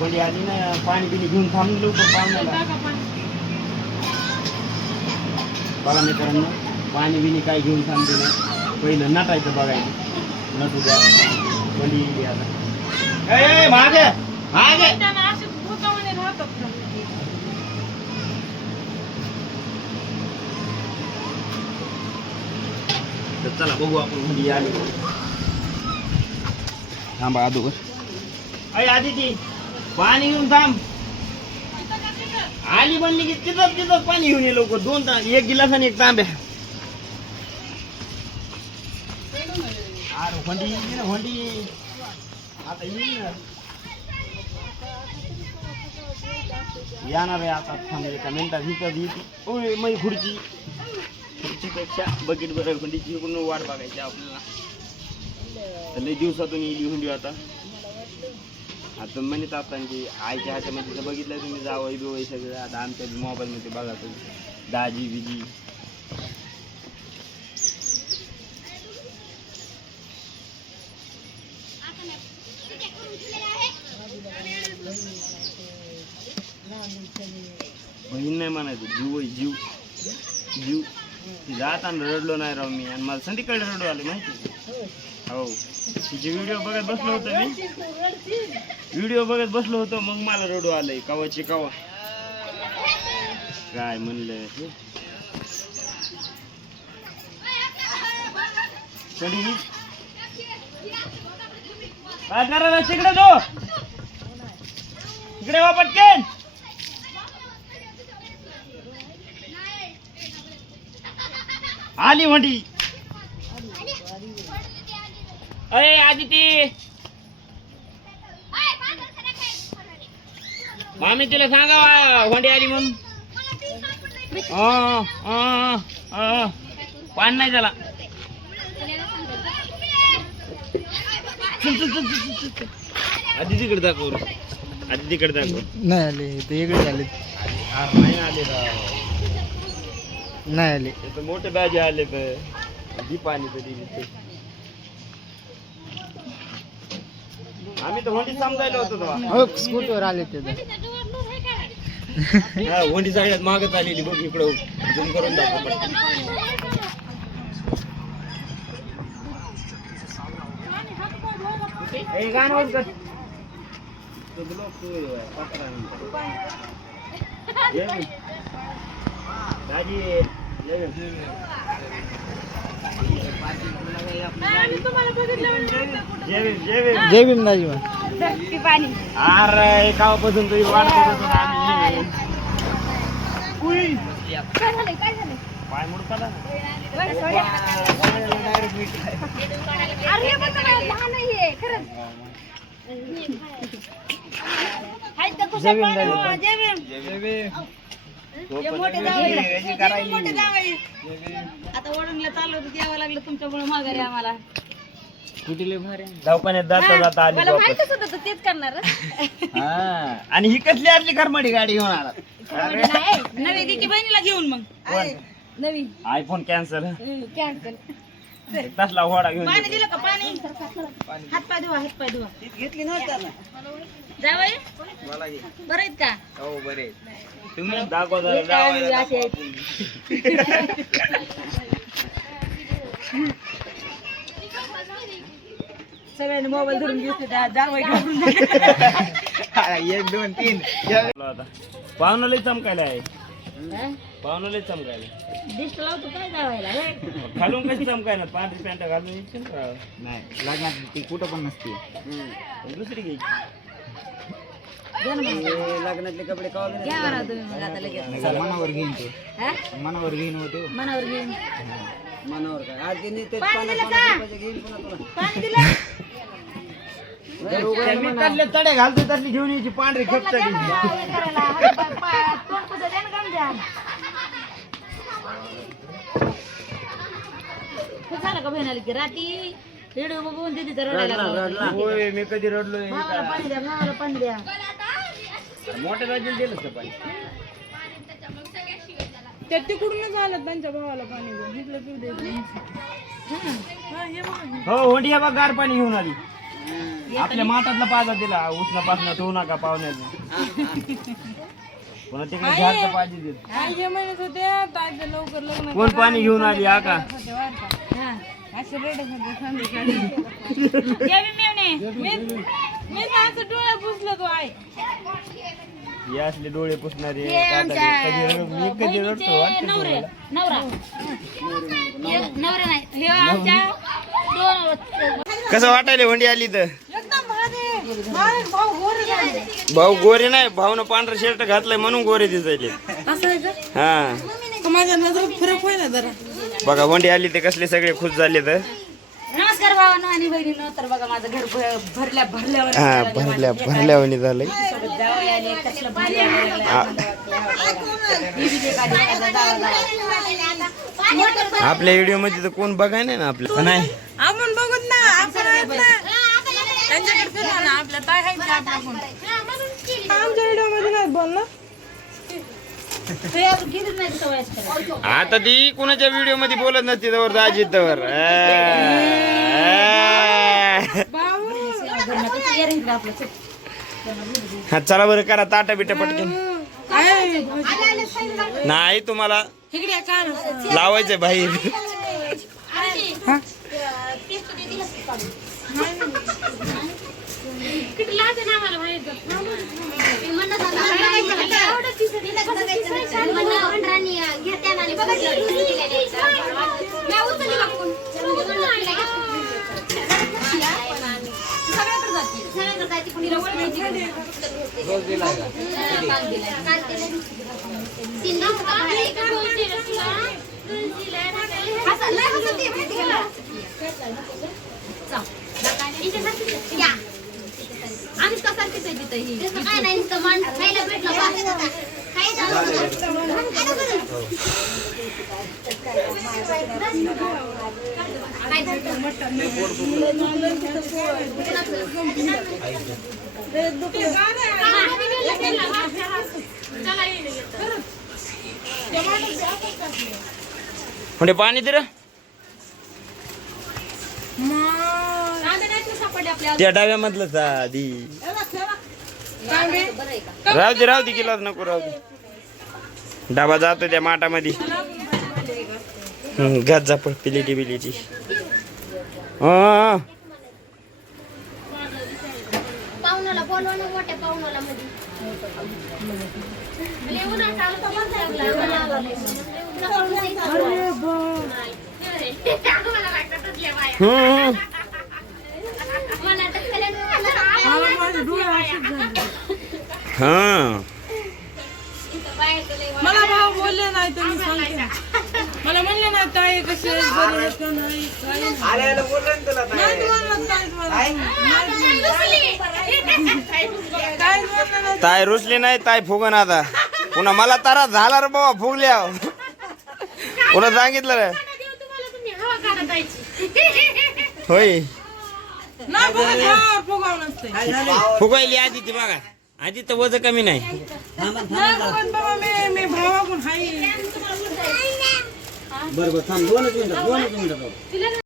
होळी आली ना पाणी बिणी घेऊन थांबलो लवकर पाहुण्याला. बघा मित्रांनो पाणी बिणी काय घेऊन थांबले नाही. पहिलं नटायचं बघायचं नटू द्या होळी येईल आता. मागे मागे तर चला बघू आपण होळी आली. थांबा अगोदर. अय आदिती पाणी घेऊन थांब. आली म्हणली की तिथंच तिथंच पाणी घेऊन ये लवकर. 2 तास 1 गिलास आणि 1 तांब्या. अरे होंडी येईल ना होंडी आता येईल ना. येणार आहे आता थांब एका मिनिटात. ही कधी ओय मै खुर्चीपेक्षा बकेट बरं होंडीची इकडून वाट बघायची आपल्याला. तर लई दिवसातून येईल हुंडी आता. आता म्हणत आपण की आईच्या हातामध्ये तर बघितलं तुम्ही जावई बिवई सगळं. आता आमच्या मोबाईलमध्ये बघा तुम्ही दाजी बिजी. बहीण नाही म्हणायचं जीव जीव जीव. जाताना रडलो नाही राव मी. आणि मला संध्याकाळी रडू आले माहिती. हो तिचे व्हिडिओ बघत बसलो होतो मी. व्हिडिओ बघत बसलो होतो मग मला रडू आलंय. कवाची कवा काय म्हणलं काय करा तिकडे जो इकडे वा पटकेन. आली होंडी. अरे आदिती मामी तिला सांगा होंडी आली म्हणून. पाणी नाही त्याला. आदितीकडे दाखव. आदितीकडे दाखव. नाही आले ते इकडे आले. नाही आले नाही आले. तर मोठे दाजी आले तर दी पाणी तरी. आम्ही तर होंडी समजायला होतो. स्कूटवर आले ते. होंडी सगळ्यात मागत आलेली बघ. इकडं झूम करून दाखव. गाणं दाजी जय भीम दाजी. अरे कावापासून तुझी वाट बघत होतो आम्ही. पाय मुडकाला आता वडूनला चालू होतं द्यावं लागलं तुमच्यामुळे माघारी आम्हाला. दवाखान्यात जाता जाता आली मला माहितच होतं तेच करणार. आणि ही कसली आपली करमाडी गाडी घेऊन आला. नवी दिकी बहिणीला घेऊन मग नवी आयफोन कॅन्सल. कॅन्सल. तसला घोडा घेऊन. पाणी दिलं का पाणी. हात पाय धुवा हात पाय धुवा. घेतली नव्हतं जावई बरं आहेत का. हो बरे. तुम्ही दाखवा जरा. सगळ्यांनी मोबाईल धरून घेतले. जावई 1 2 3. पाहुणं लय चमकायला आहे. पाहुणं लय चमकायला. दिष्ट लावतो काय जावायला. घालून कशी चमकायला. पांढरी पॅन्ट घालून नाही लग्नात ती कुठं पण नसते. दुसरी घ्यायची. लग्नातले कपडे घ्या म्हणा तुम्ही मग आता लगेच. मनावर घेईन ते. मनावर घेईन होते. मनावर घेऊन मनावर काय आज पाणी दिलं का. पाणी दिलं. त्यातले तडे घालतो त्यातली घेऊन यायची पांढरी खेपटा झालं का बहीण आली की रात्री रेडिओ बघून तिथे रडायला. होय मी कधी रडलोय. भावाला पाणी द्या भावाला पाणी द्या. मोठ्या दाजीला दिलं का पाणी. त्या तिकडूनच आलं त्यांच्या भावाला पाणी घेऊन. हो होंडी बा गार पाणी घेऊन आली. आपल्या माठातला पाजा दिला उष्ण पासन ठेवू नका पाहुण्याचं पुन्हा तिकडे घ्यायचं पाहिजे देत आई हे म्हणत होते ताईचं लवकर लग्न कोण पाणी घेऊन आली आका होते बरं का. असे रेडे होते संध्याकाळी. ये बी मेवणे. मी तर असं डोळ्या पुसलं तो आई. हे असले डोळे पुसणारे हे आमच्या मी कधी रडतो बहिणीचे वाटतं नवरे तुम्हाला? नवरा नवरा नाही हे आमच्या दोन कसं वाटायला होंडी आली तर एकदम भारी. माझे भाऊ गोरे झाले. भाऊ गोरे नाही भाऊनं पांढरा शर्ट घातलाय म्हणून गोरे दिसायले असं आहे का? हा माझ्या नजरेत फरक होईल ना जरा. बघा होंडी आली ते कसले सगळे खुश झाले तर नमस्कार भावांनो आणि बहिणींनो. तर बघा माझं घर भरल्यावर हा भरल्या होणी झालंय सोबत जावई आले, कसलं भारी आलं लागलं. दीदी एक आली, माझा जावई आला. आपल्या व्हिडिओ मध्ये तर कोण बघाय नाही ना आपलं नाही आपण बघत ना आपण आहेत ना. त्यांच्याकडे फिरवा ना आपल्या ताई आहेत ना आपल्या कोण. आमच्या व्हिडिओ मध्ये नाही बोल ना. ते अजून गेलीच नाही तिथं वयस्कर. आता ती कुणाच्या व्हिडिओ मध्ये बोलत नसते तवर दाजी तवर हा चला बरं करा ताटा बिटा पटकन नाही तुम्हाला इकडे का ना. लावायचंय बाहेर आम्हीच का सारखीच आहे तिथं ही काय नाही कमांड खायला भेटलं म्हणजे पाणी दे रे त्या डाव्यामधलंच आधी राहू दे किलो नको राहू दे डाबा जातो त्या माठामध्ये घात जा पण पिलेटी बिलेटी पाहुणाला बोलवणं मोठ्या पाहुणाला मध्ये हा मला भाऊ बोलले नाही तर मी सांगते. मला म्हणले ना ताई कशी आहे, बरी आहेत का नाही, काय नाही. आल्याला बोललो ना तुला नाही बोलत नाहीत मला. काहीच बोललं नाही. ताय रुसले नाही ताय फुगन आता पुन्हा मला तारा झाला रे बाबा फुगल्या पुन्हा सांगितलं रे होय नाही बोलत, भावावर फुगावं नसते. फुगायली आधी ती बघा आधी तर वजन कमी नाही नाही बोलत बाबा, मी भावाकडून हाय. बरोबर थांब 2 मिनिटं